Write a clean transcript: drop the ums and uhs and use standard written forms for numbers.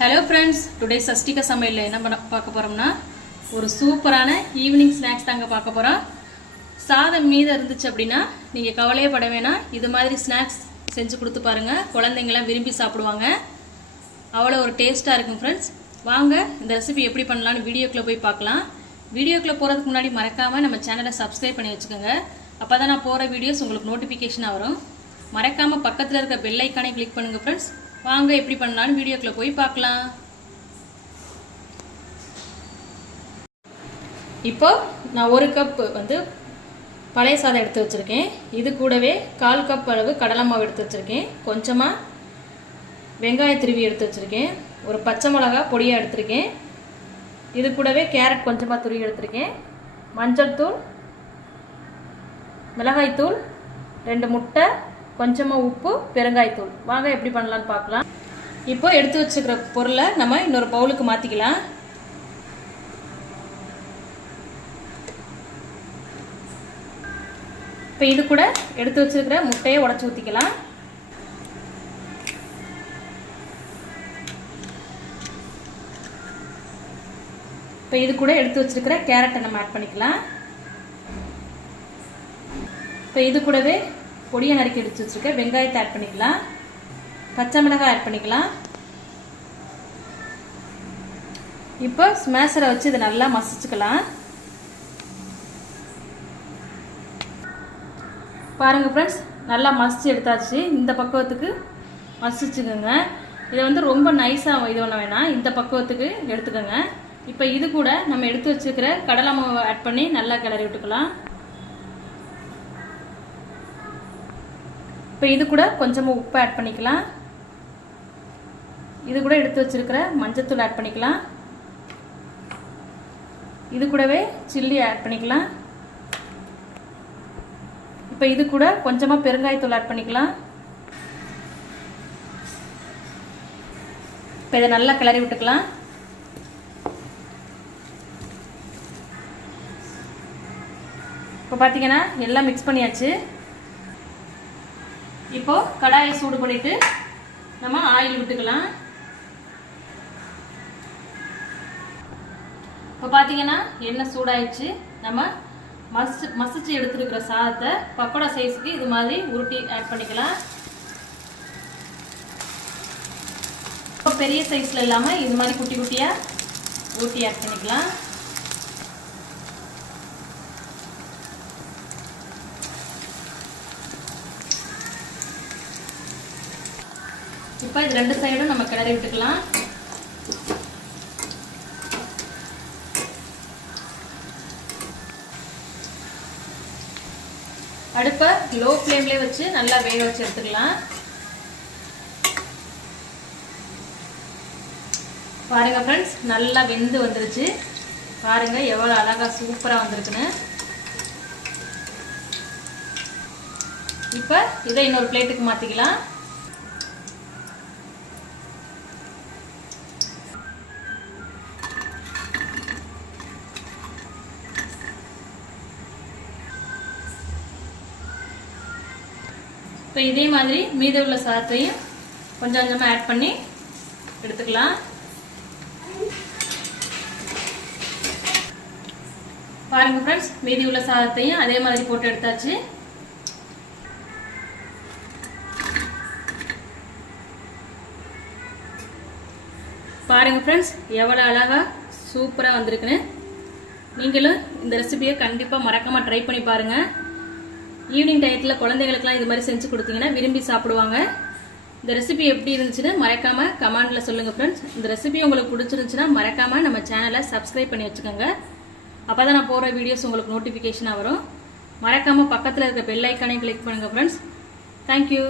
Hello friends, today Shashtika சமையலில் என்ன பார்க்க போகிறோம்னா ஒரு சூப்பரான ஈவினிங் ஸ்நாக்ஸ் தாங்க பார்க்க போகிறோம். சாதம் மீதம் இருந்துச்சு அப்படின்னா நீங்கள் கவலையே பட வேணாம். இது மாதிரி ஸ்நாக்ஸ் செஞ்சு கொடுத்து பாருங்கள். குழந்தைங்களாம் விரும்பி சாப்பிடுவாங்க. அவ்வளோ ஒரு டேஸ்ட்டாக இருக்கும் ஃப்ரெண்ட்ஸ். வாங்க இந்த ரெசிபி எப்படி பண்ணலான்னு வீடியோக்குள்ளே போய் பார்க்கலாம். வீடியோக்குள்ளே போகிறதுக்கு முன்னாடி மறக்காமல் நம்ம சேனலை சப்ஸ்கிரைப் பண்ணி வச்சுக்கோங்க. அப்போ தான் நான் போகிற வீடியோஸ் உங்களுக்கு நோட்டிஃபிகேஷனாக வரும். மறக்காமல் பக்கத்தில் இருக்க பெல் ஐக்கானை கிளிக் பண்ணுங்கள் ஃப்ரெண்ட்ஸ். வாங்க எப்படி பண்ணலாம்னு வீடியோக்குள்ள போய் பார்க்கலாம். இப்போ நான் ஒரு கப் பழைய சாதம் எடுத்து வச்சுருக்கேன். இது கூடவே 1/4 கப் அளவு கடலை மாவு எடுத்து வச்சுருக்கேன். கொஞ்சமாக வெங்காய திருவி எடுத்து வச்சுருக்கேன். ஒரு பச்சை மிளகா பொடியாக எடுத்துருக்கேன். இது கூடவே கேரட் கொஞ்சமாக துருவி எடுத்துருக்கேன். மஞ்சள் தூள், மிளகாய்த்தூள், 2 முட்டை, கொஞ்சமாக உப்பு, பெருங்காயத்தூள். வாங்க எப்படி பண்ணலான்னு பார்க்கலாம். இப்போ எடுத்து வச்சுக்கிற பொருளை நம்ம இன்னொரு பவுலுக்கு மாற்றிக்கலாம். இப்போ இது கூட எடுத்து வச்சிருக்கிற முட்டையை உடைச்சி ஊற்றிக்கலாம். இப்போ இது கூட எடுத்து வச்சிருக்கிற கேரட்டை நம்ம ஆட் பண்ணிக்கலாம். இப்போ இது கூடவே பொடியை நறுக்கி எடுத்து வச்சிருக்க வெங்காயத்தை ஆட் பண்ணிக்கலாம். பச்சை மிளகாய் ஆட் பண்ணிக்கலாம். இப்போ ஸ்மேஷரை வச்சு இதை நல்லா மசிச்சுக்கலாம். பாருங்க ஃப்ரெண்ட்ஸ், நல்லா மசிச்சு எடுத்தாச்சு. இந்த பக்குவத்துக்கு மசிச்சுக்கோங்க. இதை ரொம்ப நைஸாக இது பண்ண வேணாம். இந்த பக்குவத்துக்கு எடுத்துக்கோங்க. இப்போ இது கூட நம்ம எடுத்து வச்சுக்கிற கடலை மாவு ஆட் பண்ணி நல்லா கிளறி விட்டுக்கலாம். இப்போ இது கூட கொஞ்சமாக உப்பு ஆட் பண்ணிக்கலாம். இது கூட எடுத்து வச்சிருக்கிற மஞ்சத்தூள் ஆட் பண்ணிக்கலாம். இது கூடவே சில்லி ஆட் பண்ணிக்கலாம். இப்போ இது கூட கொஞ்சமாக பெருங்காயத்தூள் ஆட் பண்ணிக்கலாம். இப்போ இதை நல்லா கிளறி விட்டுக்கலாம். இப்போ பார்த்தீங்கன்னா எல்லாம் மிக்ஸ் பண்ணியாச்சு. இப்போ கடாயை சூடு பண்ணிட்டு நம்ம ஆயில் விட்டுக்கலாம். இப்போ பார்த்தீங்கன்னா எண்ணெய் சூடாயிடுச்சு. நம்ம மசிச்சு எடுத்துருக்கிற சாதத்தை பக்கோடா சைஸுக்கு இது மாதிரி உருட்டி ஆட் பண்ணிக்கலாம். இப்போ பெரிய சைஸில் இல்லாமல் இது மாதிரி குட்டி குட்டியாக ஊட்டி ஆட் பண்ணிக்கலாம். இப்போ இது 2 சைடும் நம்ம கிளறி விட்டுக்கலாம். அடுப்பை லோ ஃப்ளேம்லேயே வச்சு நல்லா வேக வச்சு எடுத்துக்கலாம். பாருங்க ஃப்ரெண்ட்ஸ், நல்லா வெந்து வந்துருச்சு. பாருங்க எவ்வளோ அழகா சூப்பராக வந்திருக்குன்னு. இப்போ இதை இன்னொரு பிளேட்டுக்கு மாற்றிக்கலாம். இப்போ இதே மாதிரி மீதி உள்ள சாதத்தையும் கொஞ்சம் கொஞ்சமாக ஆட் பண்ணி எடுத்துக்கலாம். பாருங்க ஃப்ரெண்ட்ஸ், மீதி உள்ள சாதத்தையும் அதே மாதிரி போட்டு எடுத்தாச்சு. பாருங்க ஃப்ரெண்ட்ஸ், எவ்வளோ அழகா சூப்பராக வந்திருக்குன்னு. நீங்களும் இந்த ரெசிபியை கண்டிப்பாக மறக்காமல் ட்ரை பண்ணி பாருங்கள். ஈவினிங் டயத்தில் குழந்தைகளுக்குலாம் இது மாதிரி செஞ்சு கொடுத்தீங்கன்னா விரும்பி சாப்பிடுவாங்க. இந்த ரெசிபி எப்படி இருந்துச்சுன்னு மறக்காமல் கமெண்டில் சொல்லுங்கள் ஃப்ரெண்ட்ஸ். இந்த ரெசிபி உங்களுக்கு பிடிச்சிருந்துச்சுன்னா மறக்காமல் நம்ம சேனலை சப்ஸ்கிரைப் பண்ணி வச்சுக்கோங்க. அப்போ தான் நான் போகிற வீடியோஸ் உங்களுக்கு நோட்டிஃபிகேஷனாக வரும். மறக்காமல் பக்கத்தில் இருக்க பெல் ஐக்கானை கிளிக் பண்ணுங்கள் ஃப்ரெண்ட்ஸ். தேங்க்யூ.